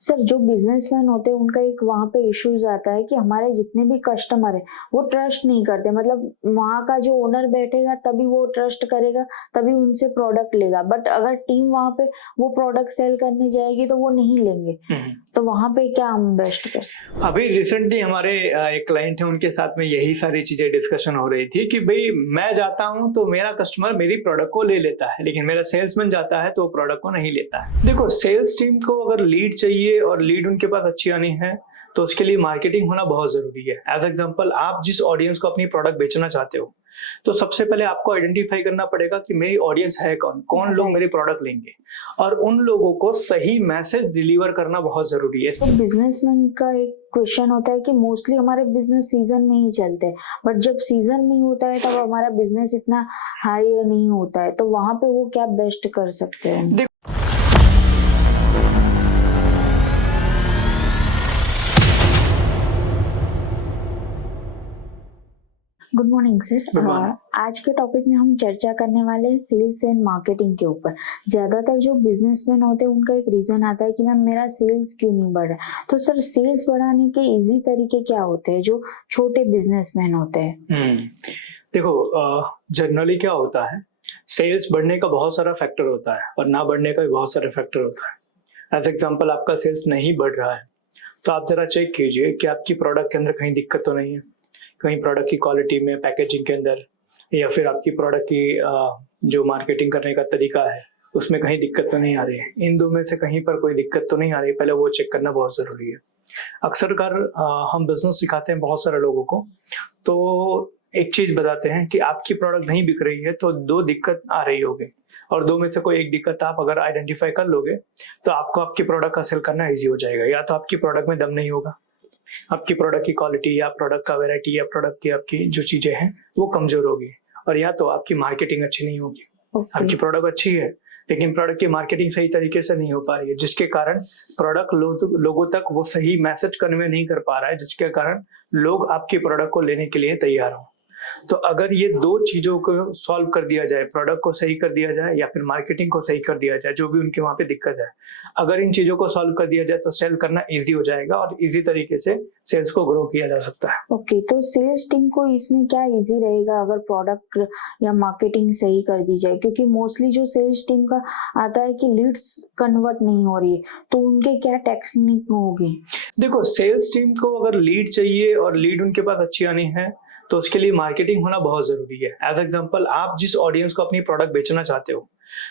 Sir जो businessman होते हैं उनका एक वहाँ पे इश्यूज आता है कि हमारे जितने भी कस्टमर है वो ट्रस्ट नहीं करते। मतलब वहाँ का जो ओनर बैठेगा तभी वो ट्रस्ट करेगा, तभी उनसे प्रोडक्ट लेगा। बट अगर टीम वहाँ पे वो प्रोडक्ट सेल करने जाएगी तो वो नहीं लेंगे। तो वहाँ पे क्या हम बेस्ट कर सकते हैं? अभी रिसेंटली हमारे एक क्लाइंट है, उनके साथ में यही सारी चीजें डिस्कशन हो रही थी कि भाई मैं जाता हूं तो मेरा कस्टमर मेरी प्रोडक्ट को ले लेता है, लेकिन मेरा सेल्समैन जाता है तो वो प्रोडक्ट को नहीं लेता है। देखो, सेल्स टीम को अगर लीड चाहिए और लीड उनके पास अच्छी आनी है तो उसके लिए मार्केटिंग होना बहुत जरूरी है। एज एग्जाम्पल, आप जिस ऑडियंस को अपनी प्रोडक्ट बेचना चाहते हो तो सबसे पहले आपको आइडेंटिफाई करना पड़ेगा कि मेरी ऑडियंस है कौन, कौन लोग मेरी प्रोडक्ट लेंगे, और उन लोगों को सही मैसेज डिलीवर करना बहुत जरूरी है। तो बिजनेसमैन का एक क्वेश्चन होता है कि मोस्टली हमारे बिजनेस सीजन में ही चलते हैं, बट जब सीजन नहीं होता है तब हमारा बिजनेस इतना हाई नहीं होता है, तो वहां पे वो क्या बेस्ट कर सकते हैं? Good morning sir. आज के टॉपिक में हम चर्चा करने वाले हैं सेल्स एंड मार्केटिंग के ऊपर। ज्यादातर जो बिजनेसमैन होते हैं उनका एक रीजन आता है कि मैम मेरा सेल्स क्यों नहीं बढ़ रहा। तो सर सेल्स बढ़ाने के इजी तरीके क्या होते हैं जो छोटे बिजनेसमैन होते हैं? देखो, जनरली क्या होता है, सेल्स बढ़ने का बहुत सारा फैक्टर होता है और ना बढ़ने का भी बहुत सारे फैक्टर होता है। एज एग्जाम्पल, आपका सेल्स नहीं बढ़ रहा है तो आप जरा चेक कीजिए कि आपकी प्रोडक्ट के अंदर कहीं दिक्कत तो नहीं है, कहीं प्रोडक्ट की क्वालिटी में, पैकेजिंग के अंदर, या फिर आपकी प्रोडक्ट की जो मार्केटिंग करने का तरीका है उसमें कहीं दिक्कत तो नहीं आ रही है। इन दो में से कहीं पर कोई दिक्कत तो नहीं आ रही है, पहले वो चेक करना बहुत जरूरी है। अक्सर कर हम बिजनेस सिखाते हैं बहुत सारे लोगों को, तो एक चीज बताते हैं कि आपकी प्रोडक्ट नहीं बिक रही है तो दो दिक्कत आ रही होगी, और दो में से कोई एक दिक्कत आप अगर आइडेंटिफाई कर लोगे तो आपको आपकी प्रोडक्ट का सेल करना इजी हो जाएगा। या तो आपकी प्रोडक्ट में दम नहीं होगा, आपकी प्रोडक्ट की क्वालिटी या प्रोडक्ट का वैरायटी या प्रोडक्ट की आपकी जो चीजें हैं वो कमजोर होगी, और या तो आपकी मार्केटिंग अच्छी नहीं होगी। आपकी प्रोडक्ट अच्छी है लेकिन प्रोडक्ट की मार्केटिंग सही तरीके से नहीं हो पा रही है, जिसके कारण प्रोडक्ट लोगों तक वो सही मैसेज कन्वे नहीं कर पा रहा है, जिसके कारण लोग आपकी प्रोडक्ट को लेने के लिए तैयार हो। तो अगर ये दो चीजों को सॉल्व कर दिया जाए, प्रोडक्ट को सही कर दिया जाए या फिर मार्केटिंग को सही कर दिया जाए, जो भी उनके वहां पे दिक्कत है, अगर इन चीजों को सॉल्व कर दिया जाए तो सेल करना इजी हो जाएगा और इजी तरीके से सेल्स को ग्रो किया जा सकता है। ओके, तो सेल्स टीम को इसमें क्या इजी रहेगा अगर प्रोडक्ट या मार्केटिंग सही कर दी जाए? क्योंकि मोस्टली जो सेल्स टीम का आता है कि लीड्स कन्वर्ट नहीं हो रही है, तो उनके क्या टेक्निक होगी? देखो, सेल्स टीम को अगर लीड चाहिए और लीड उनके पास अच्छी आनी है तो उसके लिए मार्केटिंग होना बहुत जरूरी है। एज एग्जाम्पल, आप जिस ऑडियंस को अपनी प्रोडक्ट बेचना चाहते हो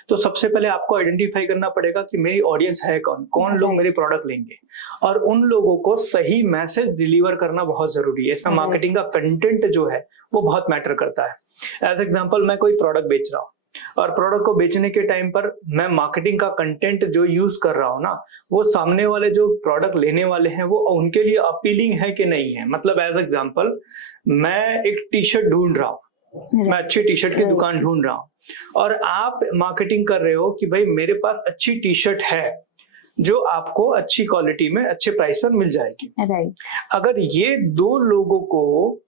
तो सबसे पहले आपको आइडेंटिफाई करना पड़ेगा कि मेरी ऑडियंस है कौन, कौन लोग मेरी प्रोडक्ट लेंगे, और उन लोगों को सही मैसेज डिलीवर करना बहुत जरूरी है। इसमें मार्केटिंग का कंटेंट जो है वो बहुत मैटर करता है। एज एग्जाम्पल, मैं कोई प्रोडक्ट बेच रहा हूँ और प्रोडक्ट को बेचने के टाइम पर मैं मार्केटिंग का कंटेंट जो यूज कर रहा हूँ ना, वो सामने वाले जो प्रोडक्ट लेने वाले हैं वो उनके लिए अपीलिंग है कि नहीं है। मतलब एज एग्जांपल, मैं एक टी शर्ट ढूंढ रहा हूँ, मैं अच्छी टी शर्ट की दुकान ढूंढ रहा हूँ, और आप मार्केटिंग कर रहे हो कि भाई मेरे पास अच्छी टी शर्ट है जो आपको अच्छी क्वालिटी में अच्छे प्राइस पर मिल जाएगी। अगर ये दो लोगों को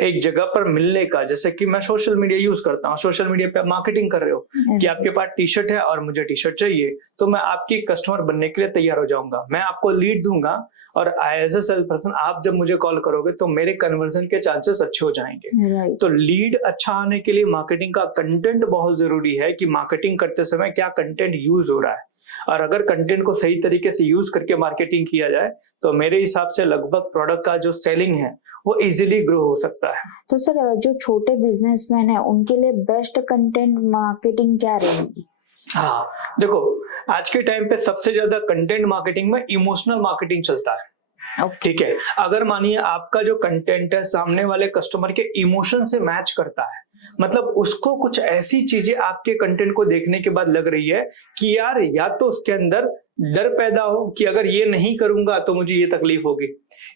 एक जगह पर मिलने का, जैसे कि मैं सोशल मीडिया यूज करता हूँ, सोशल मीडिया पे आप मार्केटिंग कर रहे हो कि आपके पास टी शर्ट है और मुझे टी शर्ट चाहिए, तो मैं आपकी कस्टमर बनने के लिए तैयार हो जाऊंगा, मैं आपको लीड दूंगा, और एज ए सेल्स पर्सन आप जब मुझे कॉल करोगे तो मेरे कन्वर्जन के चांसेस अच्छे हो जाएंगे। तो लीड अच्छा आने के लिए मार्केटिंग का कंटेंट बहुत जरूरी है कि मार्केटिंग करते समय क्या कंटेंट यूज हो रहा है, और अगर कंटेंट को सही तरीके से यूज करके मार्केटिंग किया जाए तो मेरे हिसाब से लगभग प्रोडक्ट का जो सेलिंग है वो इजीली ग्रो हो सकता है। तो सर जो छोटे बिजनेसमैन है उनके लिए बेस्ट कंटेंट मार्केटिंग क्या रहेगी? हाँ, देखो, आज के टाइम पे सबसे ज्यादा कंटेंट मार्केटिंग में इमोशनल मार्केटिंग चलता है। ठीक है, अगर मानिए आपका जो कंटेंट है सामने वाले कस्टमर के इमोशन से मैच करता है, मतलब उसको कुछ ऐसी चीजें आपके कंटेंट को देखने के बाद लग रही है कि यार, या तो उसके अंदर डर पैदा हो कि अगर ये नहीं करूंगा तो मुझे ये तकलीफ होगी,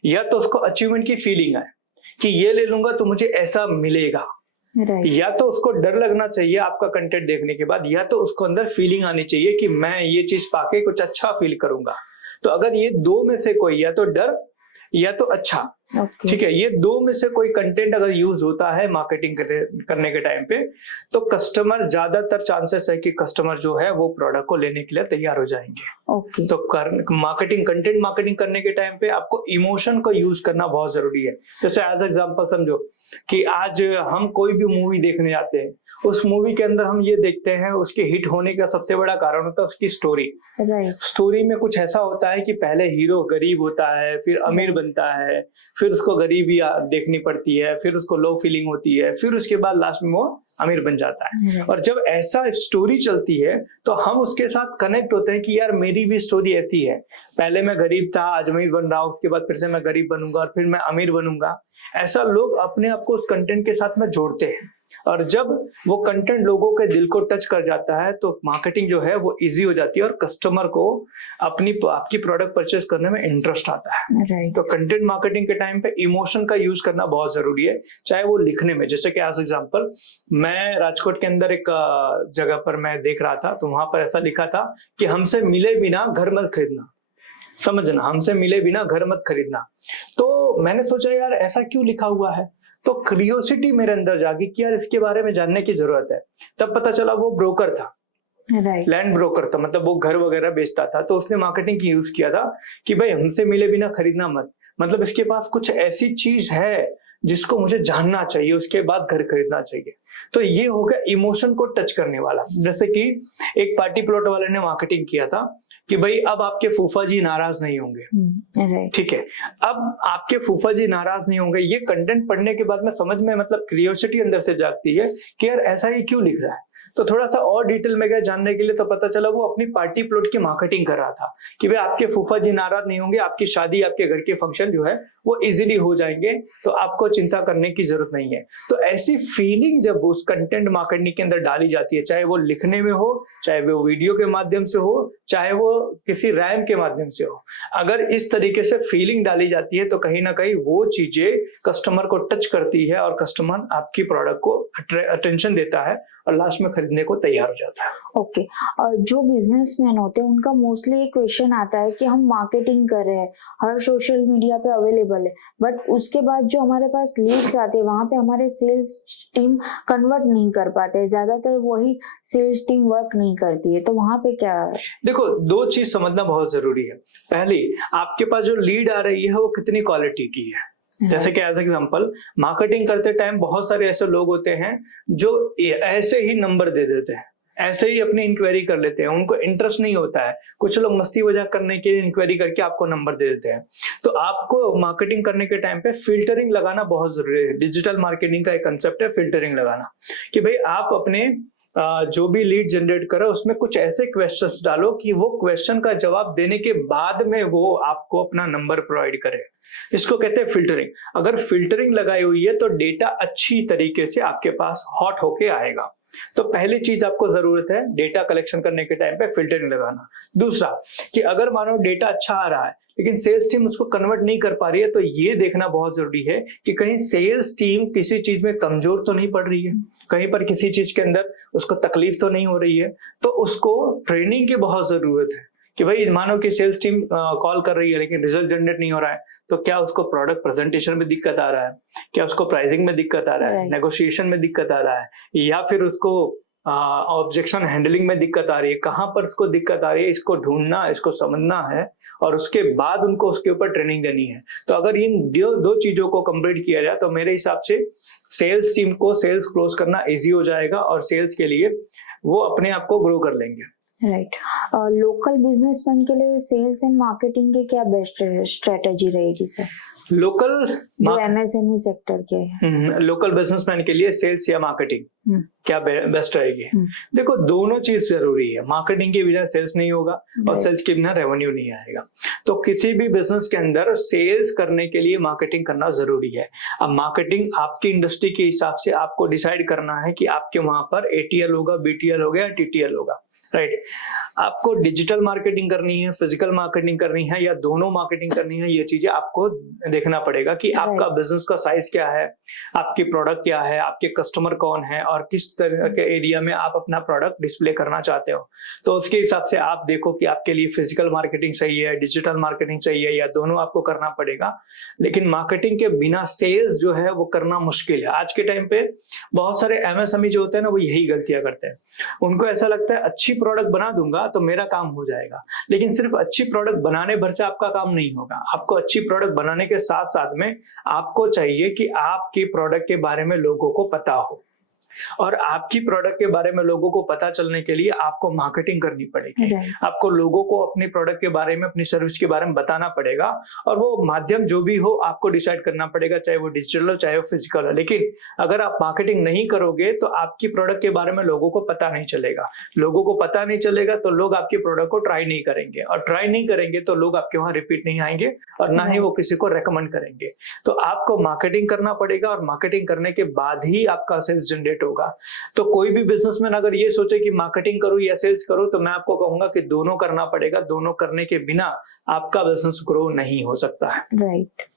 या तो उसको अचीवमेंट की फीलिंग है कि ये ले लूंगा तो मुझे ऐसा मिलेगा, या तो उसको डर लगना चाहिए आपका कंटेंट देखने के बाद, या तो उसको अंदर फीलिंग आनी चाहिए कि मैं ये चीज पाके कुछ अच्छा फील करूंगा। तो अगर ये दो में से कोई, या तो डर या तो अच्छा, ओके। ठीक है, ये दो में से कोई कंटेंट अगर यूज होता है मार्केटिंग करने के टाइम पे, तो कस्टमर, ज्यादातर चांसेस है कि कस्टमर जो है वो प्रोडक्ट को लेने के लिए तैयार हो जाएंगे। ओके। तो कंटेंट मार्केटिंग करने के टाइम पे आपको इमोशन को यूज करना बहुत जरूरी है। जैसे एज एग्जांपल समझो कि आज हम कोई भी मूवी देखने जाते हैं, उस मूवी के अंदर हम ये देखते हैं, उसके हिट होने का सबसे बड़ा कारण होता है उसकी स्टोरी। राइट। स्टोरी में कुछ ऐसा होता है कि पहले हीरो गरीब होता है, फिर अमीर बनता है, फिर उसको गरीबी देखनी पड़ती है, फिर उसको लो फीलिंग होती है, फिर उसके बाद लास्ट में वो अमीर बन जाता है। और जब ऐसा स्टोरी चलती है तो हम उसके साथ कनेक्ट होते हैं कि यार मेरी भी स्टोरी ऐसी है, पहले मैं गरीब था, आज अमीर बन रहा हूँ, उसके बाद फिर से मैं गरीब बनूंगा और फिर मैं अमीर बनूंगा। ऐसा लोग अपने आप को उस कंटेंट के साथ में जोड़ते हैं, और जब वो कंटेंट लोगों के दिल को टच कर जाता है तो मार्केटिंग जो है वो इजी हो जाती है और कस्टमर को आपकी प्रोडक्ट परचेस करने में इंटरेस्ट आता है। राइट। तो कंटेंट मार्केटिंग के टाइम पे इमोशन का यूज करना बहुत जरूरी है, चाहे वो लिखने में, जैसे कि एज एग्जांपल मैं राजकोट के अंदर एक जगह पर मैं देख रहा था, तो वहां पर ऐसा लिखा था कि हमसे मिले बिना घर मत खरीदना। समझना, हमसे मिले बिना घर मत खरीदना। तो मैंने सोचा यार ऐसा क्यों लिखा हुआ है, तो क्यूरियोसिटी मेरे अंदर जागी कि यार इसके बारे में जानने की जरूरत है। तब पता चला वो ब्रोकर था, राइट। लैंड ब्रोकर था, मतलब वो घर वगैरह बेचता था। तो उसने मार्केटिंग की यूज किया था कि भाई हमसे मिले बिना खरीदना मत, मतलब इसके पास कुछ ऐसी चीज है जिसको मुझे जानना चाहिए, उसके बाद घर खरीदना चाहिए। तो ये हो गया इमोशन को टच करने वाला। जैसे कि एक पार्टी प्लॉट वाले ने मार्केटिंग किया था कि भाई अब आपके फूफा जी नाराज नहीं होंगे। राइट। ठीक है, अब आपके फूफा जी नाराज नहीं होंगे। ये कंटेंट पढ़ने के बाद में समझ में, मतलब क्यूरियोसिटी अंदर से जागती है कि यार ऐसा ही क्यों लिख रहा है। तो थोड़ा सा और डिटेल में गया जानने के लिए, तो पता चला वो अपनी पार्टी प्लॉट की मार्केटिंग कर रहा था कि भाई आपके फूफा जी नाराज नहीं होंगे, आपकी शादी, आपके घर के फंक्शन जो है वो इजीली हो जाएंगे, तो आपको चिंता करने की जरूरत नहीं है। तो ऐसी फीलिंग जब उस कंटेंट मार्केटिंग के अंदर डाली जाती है, चाहे वो लिखने में हो, चाहे वो वीडियो के माध्यम से हो, चाहे वो किसी रैम के माध्यम से हो, अगर इस तरीके से फीलिंग डाली जाती है तो कहीं ना कहीं वो चीजें कस्टमर को टच करती है और कस्टमर आपकी प्रोडक्ट को अटेंशन देता है और लास्ट में खरीदने को तैयार हो जाता है। ओके। जो बिजनेसमैन होते हैं उनका मोस्टली एक क्वेश्चन आता है कि हम मार्केटिंग कर रहे हैं, हर सोशल मीडिया पे अवेलेबल है, बट उसके बाद जो हमारे पास लीड्स आते हैं वहां पे हमारे सेल्स टीम कन्वर्ट नहीं कर पाते, ज्यादातर वही सेल्स टीम वर्क नहीं करती है, तो वहां पे क्या है? देखो, दो चीज समझना बहुत जरूरी है। पहली, आपके पास जो लीड आ रही है वो कितनी क्वालिटी की है। जैसे कि एज एग्जांपल मार्केटिंग करते टाइम बहुत सारे ऐसे लोग होते हैं जो ऐसे ही नंबर दे देते हैं, ऐसे ही अपनी इंक्वायरी कर लेते हैं, उनको इंटरेस्ट नहीं होता है। कुछ लोग मस्ती मजाक करने के लिए इंक्वायरी करके आपको नंबर दे देते हैं। तो आपको मार्केटिंग करने के टाइम पे फिल्टरिंग लगाना बहुत जरूरी है। डिजिटल मार्केटिंग का एक कंसेप्ट है फिल्टरिंग लगाना, कि भाई आप अपने जो भी लीड जनरेट करो उसमें कुछ ऐसे क्वेश्चंस डालो कि वो क्वेश्चन का जवाब देने के बाद में वो आपको अपना नंबर प्रोवाइड करे। इसको कहते हैं फिल्टरिंग। अगर फिल्टरिंग लगाई हुई है तो डेटा अच्छी तरीके से आपके पास हॉट होके आएगा। तो पहली चीज आपको जरूरत है डेटा कलेक्शन करने के टाइम पे फिल्टरिंग लगाना। दूसरा, कि अगर मानो डेटा अच्छा आ रहा है लेकिन सेल्स टीम उसको कन्वर्ट नहीं कर पा रही है, तो ये देखना बहुत जरूरी है कि कहीं सेल्स टीम किसी चीज में कमजोर तो नहीं पड़ रही है, कहीं पर किसी चीज के अंदर उसको तकलीफ तो नहीं हो रही है। तो उसको ट्रेनिंग की बहुत जरूरत है कि भाई मानो कि सेल्स टीम कॉल कर रही है लेकिन रिजल्ट जनरेट नहीं हो रहा है, तो क्या उसको प्रोडक्ट प्रेजेंटेशन में दिक्कत आ रहा है, क्या उसको प्राइसिंग में दिक्कत आ रहा है, नेगोशिएशन में दिक्कत आ रहा है, या फिर उसको ऑब्जेक्शन हैंडलिंग में दिक्कत आ रही है, कहाँ पर उसको दिक्कत आ रही है, इसको ढूंढना, इसको समझना है और उसके बाद उनको उसके ऊपर ट्रेनिंग देनी है। तो अगर इन दो चीजों को कंप्लीट किया जाए तो मेरे हिसाब से सेल्स टीम को सेल्स क्लोज करना इजी हो जाएगा और सेल्स के लिए वो अपने आप को ग्रो कर लेंगे। राइट। लोकल बिजनेसमैन के लिए सेल्स एंड मार्केटिंग के क्या बेस्ट स्ट्रेटेजी रहेगी सर? लोकल जो एमएसएमई सेक्टर के हैं, लोकल बिजनेसमैन के लिए सेल्स या मार्केटिंग क्या बेस्ट रहेगी? देखो, दोनों चीज जरूरी है। मार्केटिंग के बिना सेल्स नहीं होगा और सेल्स के बिना रेवेन्यू नहीं आएगा। तो किसी भी बिजनेस के अंदर सेल्स करने के लिए मार्केटिंग करना जरूरी है। अब मार्केटिंग आपकी इंडस्ट्री के हिसाब से आपको डिसाइड करना है कि आपके वहां पर एटीएल होगा, बीटीएल होगा या टीटीएल होगा। राइट। आपको डिजिटल मार्केटिंग करनी है, फिजिकल मार्केटिंग करनी है, या दोनों मार्केटिंग करनी है, ये चीजें आपको देखना पड़ेगा कि आपका बिजनेस का साइज क्या है, आपकी प्रोडक्ट क्या है, आपके कस्टमर कौन है, और किस तरह के एरिया में आप अपना प्रोडक्ट डिस्प्ले करना चाहते हो। तो उसके हिसाब से आप देखो कि आपके लिए फिजिकल मार्केटिंग सही है, डिजिटल मार्केटिंग सही है, या दोनों आपको करना पड़ेगा। लेकिन मार्केटिंग के बिना सेल्स जो है वो करना मुश्किल है। आज के टाइम पे बहुत सारे एमएसएमई जो होते हैं ना, वो यही गलतियां करते हैं। उनको ऐसा लगता है अच्छी प्रोडक्ट बना दूंगा तो मेरा काम हो जाएगा, लेकिन सिर्फ अच्छी प्रोडक्ट बनाने भर से आपका काम नहीं होगा। आपको अच्छी प्रोडक्ट बनाने के साथ साथ में आपको चाहिए कि आपकी प्रोडक्ट के बारे में लोगों को पता हो, और आपकी प्रोडक्ट के बारे में लोगों को पता चलने के लिए आपको मार्केटिंग करनी पड़ेगी। आपको लोगों को अपनी प्रोडक्ट के बारे में, अपनी सर्विस के बारे में बताना पड़ेगा, और वो माध्यम जो भी हो आपको डिसाइड करना पड़ेगा, चाहे वो डिजिटल हो चाहे वो फिजिकल हो। लेकिन अगर आप मार्केटिंग नहीं करोगे तो आपकी प्रोडक्ट के बारे में लोगों को पता नहीं चलेगा। लोगों को पता नहीं चलेगा तो लोग आपकी प्रोडक्ट को ट्राई नहीं करेंगे, और ट्राई नहीं करेंगे तो लोग आपके वहां रिपीट नहीं आएंगे, और ना ही वो किसी को रेकमेंड करेंगे। तो आपको मार्केटिंग करना पड़ेगा, और मार्केटिंग करने के बाद ही आपका सेल्स जनरेट होगा। तो कोई भी बिजनेसमैन अगर ये सोचे कि मार्केटिंग करूं या सेल्स करूं, तो मैं आपको कहूंगा कि दोनों करना पड़ेगा। दोनों करने के बिना आपका बिजनेस ग्रो नहीं हो सकता है। राइट।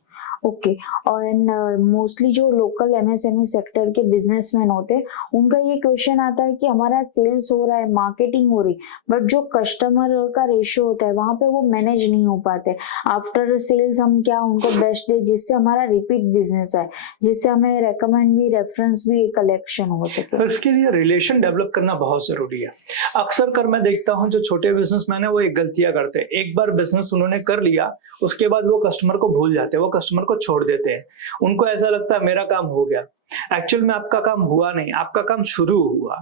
ओके। और मोस्टली जो लोकल एमएसएमई सेक्टर के बिजनेसमैन होते हैं, उनका ये क्वेश्चन आता है कि हमारा सेल्स हो रहा है, मार्केटिंग हो रही, बट जो कस्टमर का रेशियो होता है वहां पे वो मैनेज नहीं हो पाते। आफ्टर सेल्स हम क्या उनको बेस्ट दे जिससे हमारा रिपीट बिजनेस है, जिससे हमें रेकमेंड भी, रेफरेंस भी कलेक्शन हो सके। तो इसके लिए रिलेशन डेवलप करना बहुत जरूरी है। अक्सर कर मैं देखता हूं जो छोटे बिजनेसमैन है वो एक गलतियां करते हैं। एक बार बिजनेस उन्होंने कर लिया, उसके बाद वो कस्टमर को भूल जाते हैं, वो कस्टमर को छोड़ देते हैं। उनको ऐसा लगता है मेरा काम हो गया। एक्चुअल में आपका काम हुआ नहीं, आपका काम शुरू हुआ।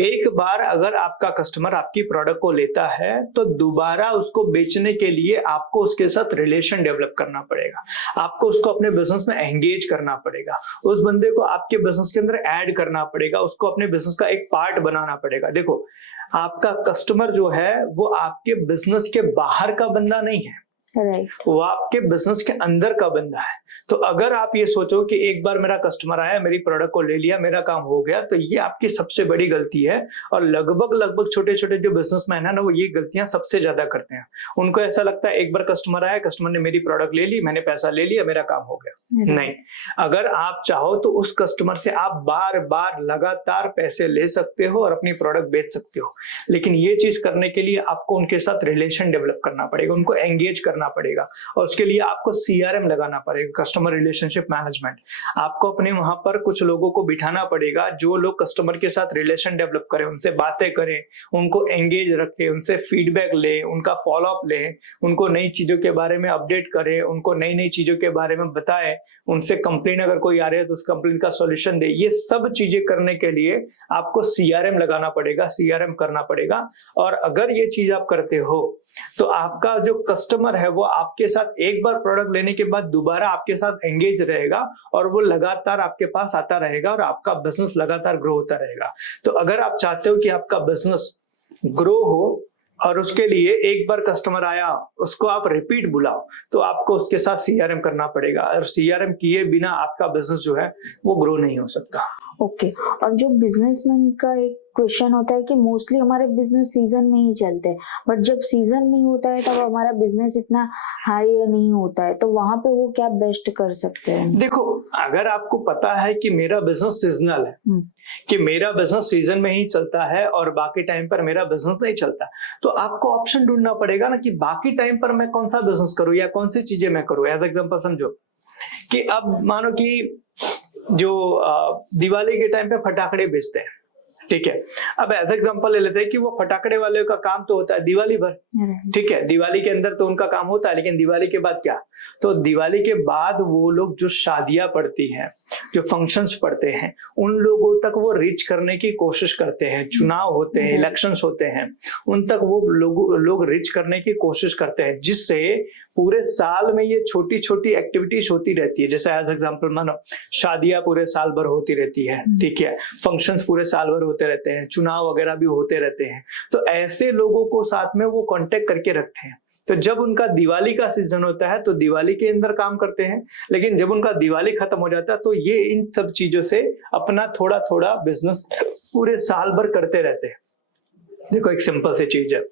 एक बार अगर आपका कस्टमर आपकी प्रोडक्ट को लेता है तो दोबारा उसको बेचने के लिए आपको उसके साथ रिलेशन डेवलप करना पड़ेगा। आपको उसको अपने बिजनेस में एंगेज करना पड़ेगा, उस बंदे को आपके बिजनेस के अंदर ऐड करना पड़ेगा, उसको अपने बिजनेस का एक पार्ट बनाना पड़ेगा। देखो, आपका कस्टमर जो है वो आपके बिजनेस के बाहर का बंदा नहीं है, वो आपके बिजनेस के अंदर का बंदा है। तो अगर आप ये सोचो कि एक बार मेरा कस्टमर आया, मेरी प्रोडक्ट को ले लिया, मेरा काम हो गया, तो ये आपकी सबसे बड़ी गलती है। और लगभग छोटे छोटे जो बिजनेसमैन है ना, वो ये गलतियां सबसे ज्यादा करते हैं। उनको ऐसा लगता है एक बार कस्टमर आया, कस्टमर ने मेरी प्रोडक्ट ले ली, मैंने पैसा ले लिया, मेरा काम हो गया। नहीं, अगर आप चाहो तो उस कस्टमर से आप बार बार लगातार पैसे ले सकते हो और अपनी प्रोडक्ट बेच सकते हो। लेकिन ये चीज करने के लिए आपको उनके साथ रिलेशन डेवलप करना पड़ेगा, उनको एंगेज करना पड़ेगा, और उसके लिए आपको सीआरएम लगाना पड़ेगा, कस्टमर रिलेशनशिप मैनेजमेंट। आपको अपने वहां पर कुछ लोगों को बिठाना पड़ेगा जो लोग कस्टमर के साथ रिलेशन डेवलप करें, उनसे बातें करें, उनको एंगेज रखें, उनसे फीडबैक ले, उनका फॉलोअप ले, उनको नई चीजों के बारे में अपडेट करें, उनको नई नई चीजों के बारे में बताएं, उनसे कंप्लेन अगर कोई आ रही है तो उस कंप्लेन का सॉल्यूशन दे। ये सब चीजें करने के लिए आपको सीआरएम लगाना पड़ेगा, सीआरएम करना पड़ेगा। और अगर ये चीज आप करते हो तो आपका जो कस्टमर है वो आपके साथ एक बार प्रोडक्ट लेने के बाद दोबारा आपके साथ एंगेज रहेगा, और वो लगातार आपके पास आता रहेगा, और आपका बिजनेस लगातार ग्रो होता रहेगा। तो अगर आप चाहते हो कि आपका बिजनेस ग्रो हो, और उसके लिए एक बार कस्टमर आया उसको आप रिपीट बुलाओ, तो आपको उसके साथ सीआरएम करना पड़ेगा, और सीआरएम किए बिना आपका बिजनेस जो है वो ग्रो नहीं हो सकता। ओके। और जो बिजनेसमैन का एक क्वेश्चन होता है कि मोस्टली हमारे बिजनेस सीजन में ही चलते हैं, बट जब सीजन नहीं होता है तब हमारा बिजनेस इतना हाई नहीं होता है, तो वहां पे वो क्या बेस्ट कर सकते हैं? देखो, अगर आपको पता है कि मेरा बिजनेस सीजनल है, कि मेरा बिजनेस सीजन में ही चलता है और बाकी टाइम पर मेरा बिजनेस नहीं चलता, तो आपको ऑप्शन ढूंढना पड़ेगा ना कि बाकी टाइम पर मैं कौन सा बिजनेस करूं या कौन सी चीजें मैं करूं। एज एग्जांपल समझो कि अब मानो कि जो दिवाली के टाइम पे फटाकड़े बेचते हैं, ठीक है। अब एज एग्जांपल ले लेते हैं कि वो फटाकड़े वाले का काम तो होता है दिवाली भर, ठीक है, दिवाली के अंदर तो उनका काम होता है, लेकिन दिवाली के बाद क्या? तो दिवाली के बाद वो लोग जो शादियां पड़ती हैं, जो फंक्शंस पड़ते हैं, उन लोगों तक वो रीच करने की कोशिश करते हैं। चुनाव होते हैं, इलेक्शंस होते हैं, उन तक वो लोग रीच करने की कोशिश करते हैं, जिससे पूरे साल में ये छोटी छोटी एक्टिविटीज होती रहती है। जैसे एज एग्जांपल मानो शादियां पूरे साल भर होती रहती है, ठीक है, फंक्शंस पूरे साल भर होते रहते हैं, चुनाव वगैरह भी होते रहते हैं। तो ऐसे लोगों को साथ में वो कांटेक्ट करके रखते हैं। तो जब उनका दिवाली का सीजन होता है तो दिवाली के अंदर काम करते हैं, लेकिन जब उनका दिवाली खत्म हो जाता है तो ये इन सब चीजों से अपना थोड़ा थोड़ा बिजनेस पूरे साल भर करते रहते हैं। देखो एक सिंपल सी चीज है,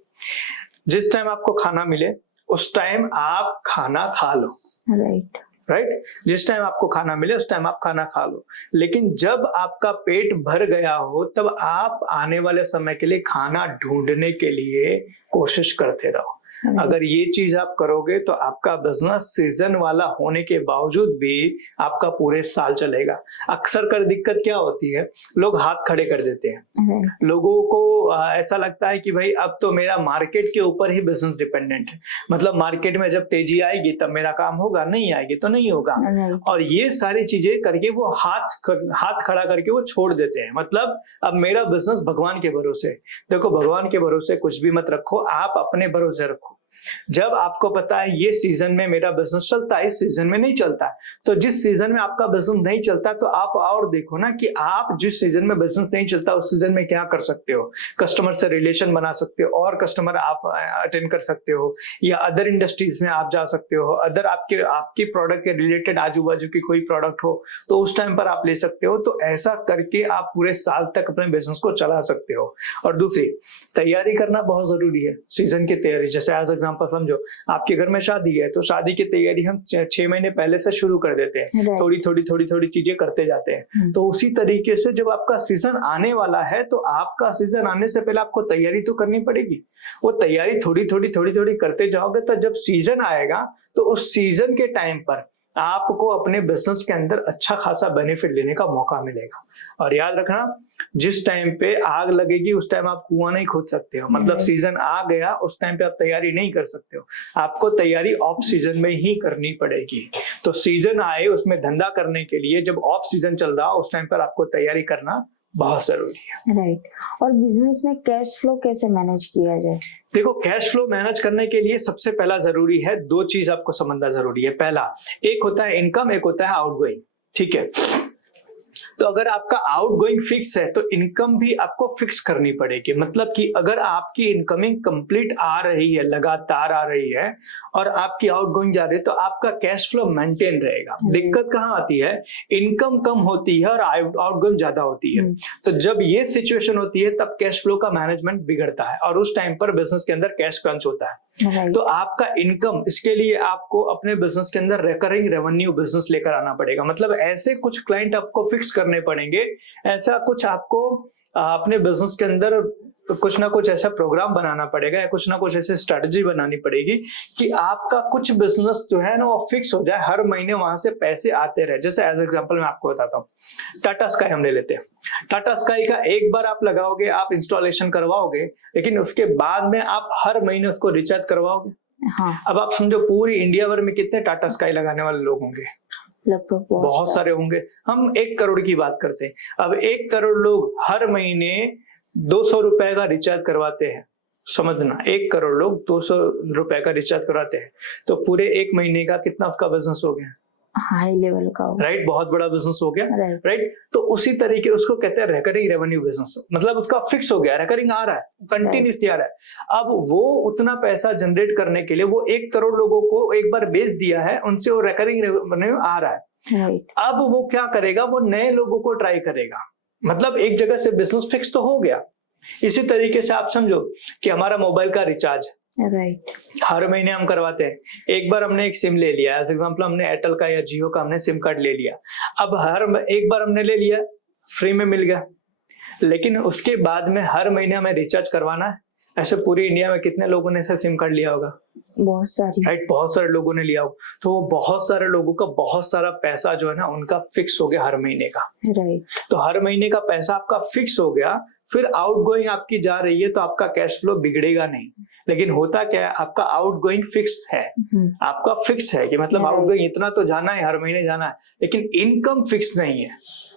जिस टाइम आपको खाना मिले उस टाइम आप खाना खा लो, राइट राइट। जिस टाइम आपको खाना मिले उस टाइम आप खाना खा लो, लेकिन जब आपका पेट भर गया हो तब आप आने वाले समय के लिए खाना ढूंढने के लिए कोशिश करते रहो। अगर ये चीज आप करोगे तो आपका बिजनेस सीजन वाला होने के बावजूद भी आपका पूरे साल चलेगा। अक्सर कर दिक्कत क्या होती है, लोग हाथ खड़े कर देते हैं। लोगों को ऐसा लगता है कि भाई अब तो मेरा मार्केट के ऊपर ही बिजनेस डिपेंडेंट है, मतलब मार्केट में जब तेजी आएगी तब मेरा काम होगा, नहीं आएगी तो नहीं होगा। और ये सारी चीजें करके वो हाथ खड़ा करके वो छोड़ देते हैं, मतलब अब मेरा बिजनेस भगवान के भरोसे। देखो भगवान के भरोसे कुछ भी मत रखो, आप अपने भरोसे रखो। जब आपको पता है ये सीजन में मेरा बिजनेस चलता है, इस सीजन में नहीं चलता है, तो जिस सीजन में आपका बिजनेस नहीं चलता तो आप और देखो ना कि आप जिस सीजन में बिजनेस नहीं चलता उस सीजन में क्या कर सकते हो। कस्टमर से रिलेशन बना सकते हो और कस्टमर आप अटेंड कर सकते हो, या अदर इंडस्ट्रीज में आप जा सकते हो, अदर आपके प्रोडक्ट के रिलेटेड आजू बाजू की कोई प्रोडक्ट हो तो उस टाइम पर आप ले सकते हो। तो ऐसा करके आप पूरे साल तक अपने बिजनेस को चला सकते हो। और दूसरी, तैयारी करना बहुत जरूरी है, सीजन की तैयारी। जैसे एज एग्जांपल समझो आपके घर में शादी है, तो शादी की तैयारी हम 6 महीने पहले से शुरू कर देते हैं, थोड़ी चीजें करते जाते हैं। तो उसी तरीके से जब आपका सीजन आने वाला है तो आपका सीजन आने से पहले आपको तैयारी तो करनी पड़ेगी। वो तैयारी थोड़ी करते जाओगे तो जब सीजन आएगा तो उस सीजन के टाइम पर आपको अपने बिजनेस के अंदर अच्छा खासा बेनिफिट लेने का मौका मिलेगा। और याद रखना, जिस टाइम पे आग लगेगी उस टाइम आप कुआं नहीं खोद सकते हो, मतलब सीजन आ गया उस टाइम पे आप तैयारी नहीं कर सकते हो, आपको तैयारी ऑफ सीजन में ही करनी पड़ेगी। तो सीजन आए उसमें धंधा करने के लिए जब ऑफ सीजन चल रहा हो उस टाइम पर आपको तैयारी करना बहुत जरूरी है। राइट। और बिजनेस में कैश फ्लो कैसे मैनेज किया जाए? देखो कैश फ्लो मैनेज करने के लिए सबसे पहला जरूरी है, 2 चीज आपको समझना जरूरी है। पहला, एक होता है इनकम, एक होता है आउटगोइंग, ठीक है। तो अगर आपका आउटगोइंग फिक्स है तो इनकम भी आपको फिक्स करनी पड़ेगी। मतलब कि अगर आपकी इनकमिंग कंप्लीट आ रही है, लगातार आ रही है और आपकी आउटगोइंग जा रही है तो आपका कैश फ्लो मेंटेन रहेगा। दिक्कत कहाँ आती है, इनकम कम होती है और आउटगोइंग ज्यादा होती है। तो जब ये सिचुएशन होती है तब कैश फ्लो का मैनेजमेंट बिगड़ता है और उस टाइम पर बिजनेस के अंदर कैश क्रंच होता है। तो आपका इनकम, इसके लिए आपको अपने बिजनेस के अंदर रिकरिंग रेवेन्यू बिजनेस लेकर आना पड़ेगा। मतलब ऐसे कुछ क्लाइंट आपको फिक्स करने पड़ेंगे, ऐसा कुछ आपको अपने बिजनेस के अंदर कुछ ना कुछ ऐसा प्रोग्राम बनाना पड़ेगा या कुछ ना कुछ ऐसी स्ट्रेटजी बनानी पड़ेगी कि आपका कुछ बिजनेस जो है ना वो फिक्स हो जाए, हर महीने वहां से पैसे आते रहे। जैसे एज एग्जांपल मैं आपको बताता हूँ, टाटा स्काई हम ले लेते हैं। टाटा स्काई का एक बार आप लगाओगे, आप इंस्टॉलेशन करवाओगे, लेकिन उसके बाद में आप हर महीने उसको रिचार्ज करवाओगे। अब आप समझो पूरी इंडिया भर में कितने टाटा स्काई लगाने वाले लोग होंगे, लगभग बहुत सारे होंगे। हम 1 करोड़ की बात करते हैं। अब 1 करोड़ लोग हर महीने 200 रुपए का रिचार्ज करवाते हैं, समझना 1 करोड़ लोग 200 रुपए का रिचार्ज करवाते हैं, तो पूरे 1 महीने का कितना उसका बिजनेस हो गया, हाई लेवल का, राइट, बहुत बड़ा बिजनेस हो गया, राइट। तो उसी तरीके उसको कहते हैं रिकरिंग रेवेन्यू बिजनेस, मतलब उसका फिक्स हो गया, रिकरिंग आ रहा है, कंटिन्यूसली आ रहा है। अब वो उतना पैसा जनरेट करने के लिए वो 1 करोड़ लोगों को एक बार बेच दिया है, उनसे वो रिकरिंग रेवेन्यू आ रहा है। अब वो क्या करेगा, वो नए लोगों को ट्राई करेगा। मतलब एक जगह से बिजनेस फिक्स तो हो गया। इसी तरीके से आप समझो कि हमारा मोबाइल का रिचार्ज हर महीने हम करवाते हैं। एक बार हमने एक सिम ले लिया, एज एग्जांपल हमने एयरटेल का या जियो का हमने सिम कार्ड ले लिया। अब एक बार हमने ले लिया, फ्री में मिल गया, लेकिन उसके बाद में हर महीने हमें रिचार्ज करवाना है। ऐसे पूरी इंडिया में कितने लोगों ने ऐसा सिम कार्ड लिया होगा, बहुत सारी, राइट, बहुत सारे लोगों ने लिया हो। तो बहुत सारे लोगों का बहुत सारा पैसा जो है ना उनका फिक्स हो गया हर महीने का, राइट। तो हर महीने का पैसा आपका फिक्स हो गया, फिर आउटगोइंग आपकी जा रही है तो आपका कैश फ्लो बिगड़ेगा नहीं। लेकिन होता क्या है, आपका आउटगोइंग फिक्स है, आपका फिक्स है कि मतलब आउटगोइंग इतना तो जाना है, हर महीने जाना है, लेकिन इनकम फिक्स नहीं है।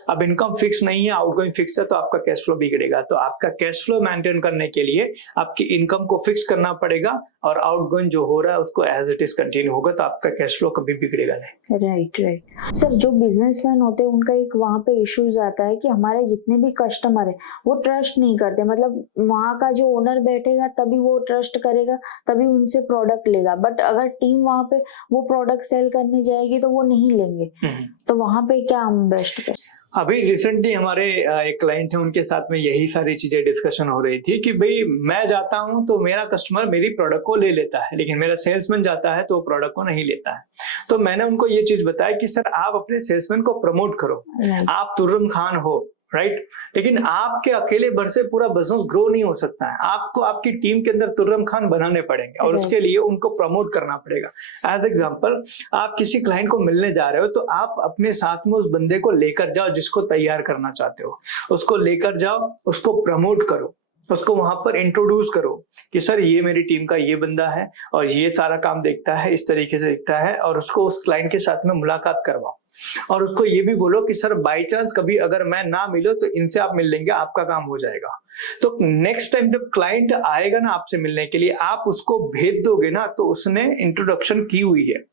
अब इनकम फिक्स नहीं है, आउटगोइंग फिक्स है, तो आपका कैश फ्लो बिगड़ेगा। तो आपका कैश फ्लो मेंटेन करने के लिए आपकी इनकम को फिक्स करना पड़ेगा और आउटगोइंग जो हो रहा है उसको एज इट इज कंटिन्यू होगा, तो आपका कैश फ्लो कभी बिगड़ेगा नहीं। राइट। सर, जो बिजनेसमैन होते हैं उनका एक वहाँ पे इश्यूज आता है कि हमारे जितने भी कस्टमर है वो ट्रस्ट नहीं करते, मतलब वहाँ का जो ओनर बैठेगा तभी वो ट्रस्ट करेगा, तभी उनसे प्रोडक्ट लेगा, बट अगर टीम वहाँ पे वो प्रोडक्ट सेल करने जाएगी तो वो नहीं लेंगे। तो वहाँ पे क्या हम बेस्ट कर सकते? अभी रिसेंटली हमारे एक क्लाइंट है, उनके साथ में यही सारी चीजें डिस्कशन हो रही थी कि भाई मैं जाता हूं तो मेरा कस्टमर मेरी प्रोडक्ट को ले लेता है, लेकिन मेरा सेल्समैन जाता है तो वो प्रोडक्ट को नहीं लेता है। तो मैंने उनको ये चीज बताया कि सर आप अपने सेल्समैन को प्रमोट करो, आप तुर्रम खान हो, राइट, लेकिन आपके अकेले भर से पूरा बिजनेस ग्रो नहीं हो सकता है। आपको आपकी टीम के अंदर तुर्रम खान बनाने पड़ेंगे और उसके लिए उनको प्रमोट करना पड़ेगा। एज एग्जांपल, आप किसी क्लाइंट को मिलने जा रहे हो तो आप अपने साथ में उस बंदे को लेकर जाओ जिसको तैयार करना चाहते हो, उसको लेकर जाओ, उसको प्रमोट करो, उसको वहां पर इंट्रोड्यूस करो कि सर ये मेरी टीम का ये बंदा है और ये सारा काम देखता है, इस तरीके से देखता है, और उसको उस क्लाइंट के साथ में मुलाकात करवाओ और उसको ये भी बोलो कि सर बाई चांस कभी अगर मैं ना मिलो तो इनसे आप मिल लेंगे, आपका काम हो जाएगा। तो नेक्स्ट टाइम जब क्लाइंट आएगा ना आपसे मिलने के लिए, आप उसको भेज दोगे ना तो उसने इंट्रोडक्शन की हुई है,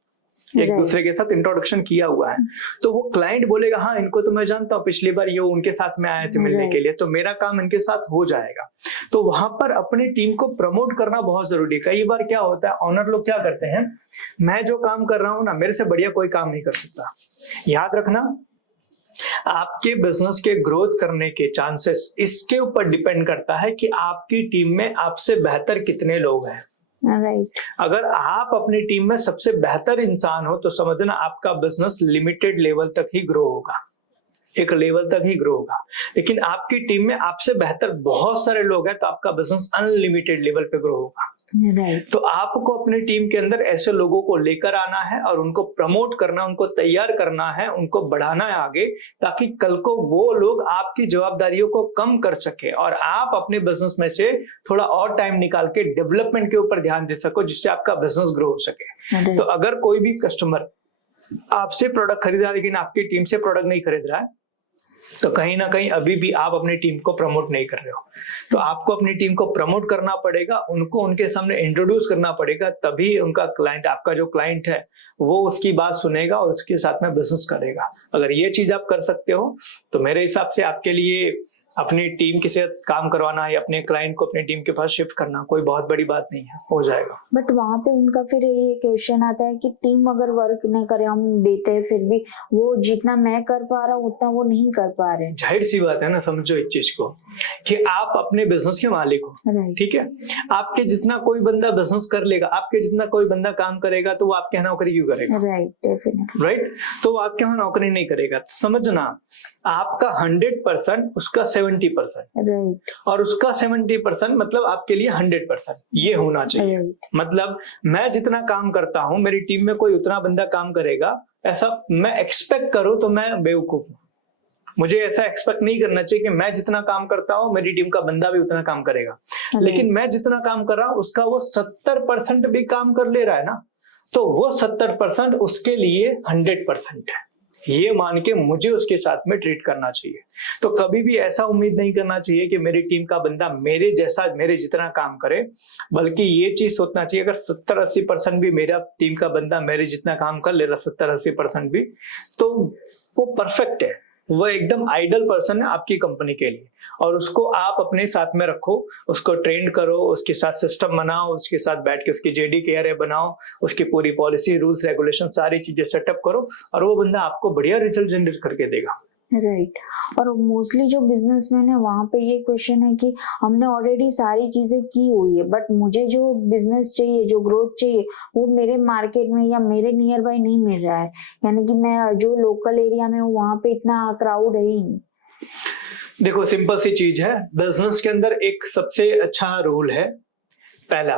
एक दूसरे के साथ इंट्रोडक्शन किया हुआ है, तो वो क्लाइंट बोलेगा हाँ इनको तो मैं जानता हूँ, पिछली बार ये उनके साथ में आए थे मिलने के लिए, तो मेरा काम इनके साथ हो जाएगा। तो वहां पर अपनी टीम को प्रमोट करना बहुत जरूरी है। कई बार क्या होता है, ऑनर लोग क्या करते हैं, मैं जो काम कर रहा हूँ ना मेरे से बढ़िया कोई काम नहीं कर सकता। याद रखना, आपके बिजनेस के ग्रोथ करने के चांसेस इसके ऊपर डिपेंड करता है कि आपकी टीम में आपसे बेहतर कितने लोग हैं। राइट। अगर आप अपनी टीम में सबसे बेहतर इंसान हो तो समझना आपका बिजनेस लिमिटेड लेवल तक ही ग्रो होगा, एक लेवल तक ही ग्रो होगा। लेकिन आपकी टीम में आपसे बेहतर बहुत सारे लोग हैं तो आपका बिजनेस अनलिमिटेड लेवल पे ग्रो होगा। तो आपको अपनी टीम के अंदर ऐसे लोगों को लेकर आना है और उनको प्रमोट करना, उनको तैयार करना है, उनको बढ़ाना है आगे, ताकि कल को वो लोग आपकी जवाबदारियों को कम कर सके और आप अपने बिजनेस में से थोड़ा और टाइम निकाल के डेवलपमेंट के ऊपर ध्यान दे सको, जिससे आपका बिजनेस ग्रो हो सके। तो अगर कोई भी कस्टमर आपसे प्रोडक्ट खरीद रहा है लेकिन आपकी टीम से प्रोडक्ट नहीं खरीद रहा है, तो कहीं ना कहीं अभी भी आप अपनी टीम को प्रमोट नहीं कर रहे हो। तो आपको अपनी टीम को प्रमोट करना पड़ेगा, उनको उनके सामने इंट्रोड्यूस करना पड़ेगा, तभी उनका क्लाइंट, आपका जो क्लाइंट है वो उसकी बात सुनेगा और उसके साथ में बिजनेस करेगा। अगर ये चीज आप कर सकते हो तो मेरे हिसाब से आपके लिए अपनी टीम के साथ काम करवाना या अपने क्लाइंट को अपनी टीम के पास शिफ्ट करना कोई बहुत बड़ी बात नहीं है, हो जाएगा। बट वहां पे उनका फिर ये क्वेश्चन आता है कि टीम अगर वर्क नहीं करे, हम देते हैं फिर भी वो जितना मैं कर पा रहा हूँ उतना वो नहीं कर पा रहे। जाहिर सी बात है ना, समझो एक चीज को कि आप अपने बिजनेस के मालिक हो, ठीक है, आपके जितना कोई बंदा बिजनेस कर लेगा, आपके जितना कोई बंदा काम करेगा तो वो आपके यहाँ नौकरी क्यों करेगा? Right, definitely right. तो वो आपके यहाँ नौकरी नहीं करेगा। समझना, आपका 100% उसका 70%, राइट, और उसका 70% मतलब आपके लिए 100% ये होना चाहिए। मतलब मैं जितना काम करता हूं मेरी टीम में कोई उतना बंदा काम करेगा, ऐसा मैं एक्सपेक्ट करूं तो मैं बेवकूफ हूं। मुझे ऐसा एक्सपेक्ट नहीं करना चाहिए कि मैं जितना काम करता हूं मेरी टीम का बंदा भी उतना काम करेगा। लेकिन मैं जितना काम कर रहा हूं उसका वो 70% भी काम कर ले रहा है ना, तो वो 70% उसके लिए 100% है, ये मान के मुझे उसके साथ में ट्रीट करना चाहिए। तो कभी भी ऐसा उम्मीद नहीं करना चाहिए कि मेरी टीम का बंदा मेरे जैसा, मेरे जितना काम करे, बल्कि ये चीज सोचना चाहिए अगर 70-80% भी मेरा टीम का बंदा मेरे जितना काम कर ले रहा, 70-80% भी, तो वो परफेक्ट है, वो एकदम आइडल पर्सन है आपकी कंपनी के लिए। और उसको आप अपने साथ में रखो, उसको ट्रेंड करो, उसके साथ सिस्टम बनाओ, उसके साथ बैठ के उसकी जेडी केआरए बनाओ, उसकी पूरी पॉलिसी, रूल्स, रेगुलेशन सारी चीजें सेटअप करो और वो बंदा आपको बढ़िया रिजल्ट जनरेट करके देगा। राइट। और मोस्टली जो बिजनेसमैन है वहां पे ये क्वेश्चन है कि हमने ऑलरेडी सारी चीजें की हुई है, बट मुझे जो बिजनेस चाहिए, जो ग्रोथ चाहिए, वो मेरे मार्केट में या मेरे नियर बाय नहीं मिल रहा है। यानी कि मैं जो लोकल एरिया में हूँ वहां पे इतना क्राउड है ही नहीं। देखो, सिंपल सी चीज है, बिजनेस के अंदर एक सबसे अच्छा रूल है, पहला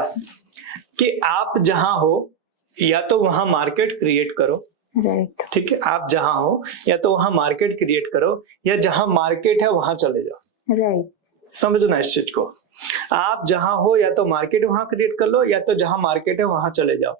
कि आप जहां हो या तो वहां मार्केट क्रिएट करो, राइट, ठीक है, आप जहां हो या तो वहां मार्केट क्रिएट करो, या जहां मार्केट है वहां चले जाओ। राइट, समझना इस चीज को, आप जहां हो या तो मार्केट वहां क्रिएट कर लो या तो जहां मार्केट है वहां चले जाओ।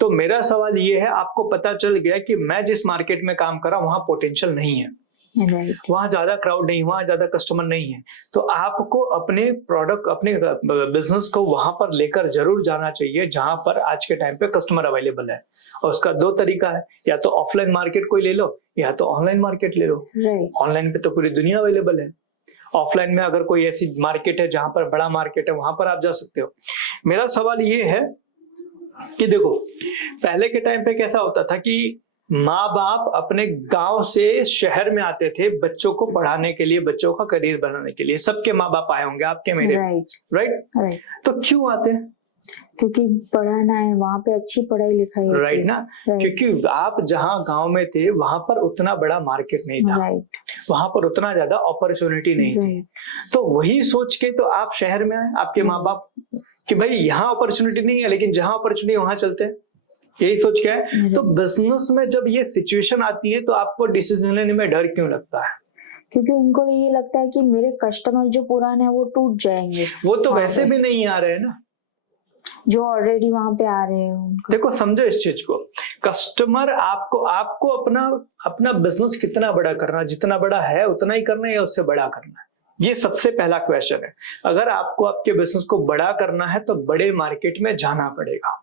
तो मेरा सवाल ये है, आपको पता चल गया कि मैं जिस मार्केट में काम कर रहा हूं वहां पोटेंशियल नहीं है, राइट, वहां ज्यादा क्राउड नहीं, वहां ज्यादा कस्टमर नहीं है, तो आपको अपने प्रोडक्ट, अपने बिजनेस को वहां पर लेकर जरूर जाना चाहिए जहां पर आज के टाइम पे कस्टमर अवेलेबल है। और उसका दो तरीका है, या तो ऑफलाइन मार्केट कोई ले लो या तो ऑनलाइन मार्केट ले लो। ऑनलाइन पे तो पूरी दुनिया अवेलेबल है, ऑफलाइन में अगर कोई ऐसी मार्केट है जहां पर बड़ा मार्केट है वहां पर आप जा सकते हो। मेरा सवाल ये है कि देखो, पहले के टाइम पे कैसा होता था कि माँ बाप अपने गांव से शहर में आते थे बच्चों को पढ़ाने के लिए, बच्चों का करियर बनाने के लिए। सबके माँ बाप आए होंगे, आपके मेरे, राइट राइट? राइट, तो क्यों आते हैं? क्योंकि पढ़ाना है, वहाँ पे अच्छी पढ़ाई लिखाई होती राइट है। ना? राइट क्योंकि आप जहाँ गांव में थे वहां पर उतना बड़ा मार्केट नहीं था, राइट वहां पर उतना ज्यादा अपॉर्चुनिटी नहीं थी। राइट तो वही सोच के तो आप शहर में आए, आपके माँ बाप, कि भाई यहाँ अपॉर्चुनिटी नहीं है लेकिन जहाँ अपॉर्चुनिटी वहां चलते हैं, यही सोच के आए। तो बिजनेस में जब ये सिचुएशन आती है तो आपको डिसीजन लेने में डर क्यों लगता है? क्योंकि उनको ये लगता है कि मेरे कस्टमर जो पुराने हैं वो टूट जाएंगे, वो तो वहाँ वैसे पे भी नहीं आ रहे हैं ना। जो ऑलरेडी वहाँ पे आ रहे हैं उनको। देखो समझो इस चीज को, कस्टमर आपको अपना अपना बिजनेस कितना बड़ा करना, जितना बड़ा है उतना ही करना है या उससे बड़ा करना है, ये सबसे पहला क्वेश्चन है। अगर आपको आपके बिजनेस को बड़ा करना है तो बड़े मार्केट में जाना पड़ेगा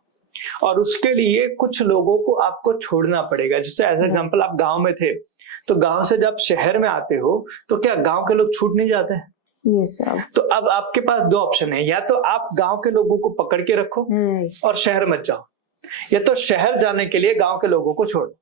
और उसके लिए कुछ लोगों को आपको छोड़ना पड़ेगा। जैसे एज एग्जांपल आप गांव में थे, तो गांव से जब शहर में आते हो तो क्या गांव के लोग छूट नहीं जाते हैं? Yes sir. तो अब आपके पास दो ऑप्शन है, या तो आप गांव के लोगों को पकड़ के रखो राइट और शहर मत जाओ, या तो शहर जाने के लिए गांव के लोगों को छोड़ो।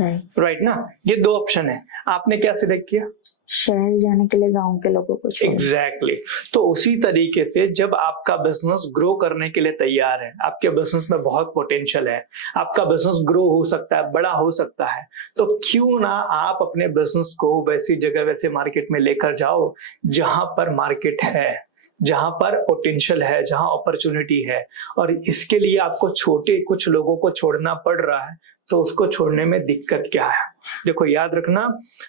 राइट, राइट ना? ये दो ऑप्शन है, आपने क्या सिलेक्ट किया? शहर जाने के लिए गांव के लोगों को छोड़ो। एग्जैक्टली। तो उसी तरीके से जब आपका बिजनेस ग्रो करने के लिए तैयार है, आपके बिजनेस में बहुत पोटेंशियल है, आपका बिजनेस ग्रो हो सकता है, बड़ा हो सकता है, तो क्यों ना आप अपने बिजनेस को वैसी जगह, वैसे मार्केट में लेकर जाओ जहां पर मार्केट है, जहां पर पोटेंशियल है, जहां अपॉर्चुनिटी है। और इसके लिए आपको छोटे कुछ लोगों को छोड़ना पड़ रहा है, तो उसको छोड़ने में दिक्कत क्या है? देखो याद रखना,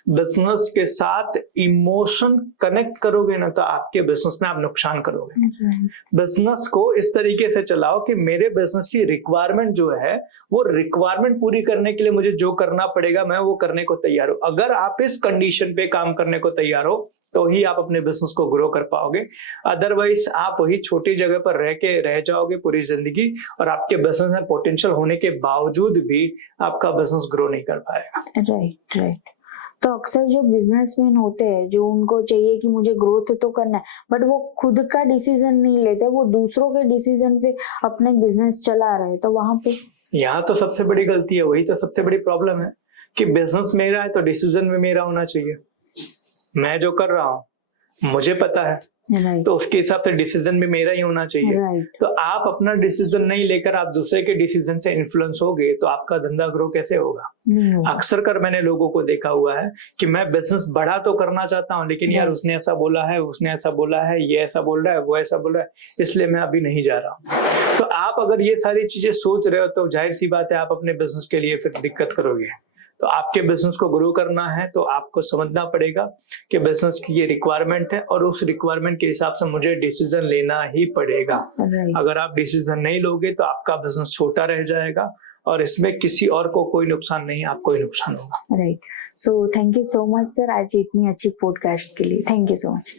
बिजनेस के साथ इमोशन कनेक्ट करोगे ना तो आपके बिजनेस में आप नुकसान करोगे। बिजनेस को इस तरीके से चलाओ कि मेरे बिजनेस की रिक्वायरमेंट जो है, वो रिक्वायरमेंट पूरी करने के लिए मुझे जो करना पड़ेगा मैं वो करने को तैयार हूं। अगर आप इस कंडीशन पे काम करने को तैयार हो तो ही आप अपने बिजनेस को ग्रो कर पाओगे। अदरवाइज आप वही छोटी जगह पर रह जाओगे पूरी जिंदगी और आपके बिजनेस में पोटेंशियल होने के बावजूद भी आपका बिजनेस ग्रो नहीं कर पाएगा। Right right. तो अक्सर जो बिजनेसमैन होते हैं, जो उनको चाहिए कि मुझे ग्रोथ तो करना है, बट वो खुद का डिसीजन नहीं लेते, वो दूसरों के डिसीजन पे अपने बिजनेस चला रहे हैं, तो वहां पे यहाँ तो सबसे बड़ी गलती है, वही तो सबसे बड़ी प्रॉब्लम है कि बिजनेस मेरा है तो डिसीजन भी मेरा होना चाहिए। मैं जो कर रहा हूँ मुझे पता है, राइट तो उसके हिसाब से डिसीजन भी मेरा ही होना चाहिए। राइट तो आप अपना डिसीजन नहीं लेकर आप दूसरे के डिसीजन से इन्फ्लुएंस होगे तो आपका धंधा ग्रो कैसे होगा? नहीं होगा। अक्सर कर मैंने लोगों को देखा हुआ है कि मैं बिजनेस बड़ा तो करना चाहता हूँ लेकिन यार उसने ऐसा बोला है, उसने ऐसा बोला है, ये ऐसा बोल रहा है, वो ऐसा बोल रहा है, इसलिए मैं अभी नहीं जा रहा हूँ। तो आप अगर ये सारी चीजें सोच रहे हो तो जाहिर सी बात है आप अपने बिजनेस के लिए फिर दिक्कत करोगे। तो आपके बिजनेस को ग्रो करना है तो आपको समझना पड़ेगा कि बिजनेस की ये रिक्वायरमेंट है और उस रिक्वायरमेंट के हिसाब से मुझे डिसीजन लेना ही पड़ेगा। राइट अगर आप डिसीजन नहीं लोगे तो आपका बिजनेस छोटा रह जाएगा और इसमें किसी और को कोई नुकसान नहीं, आपको ही नुकसान होगा। Right. So thank you so much sir, आज इतनी अच्छी पॉडकास्ट के लिए। Thank you so much.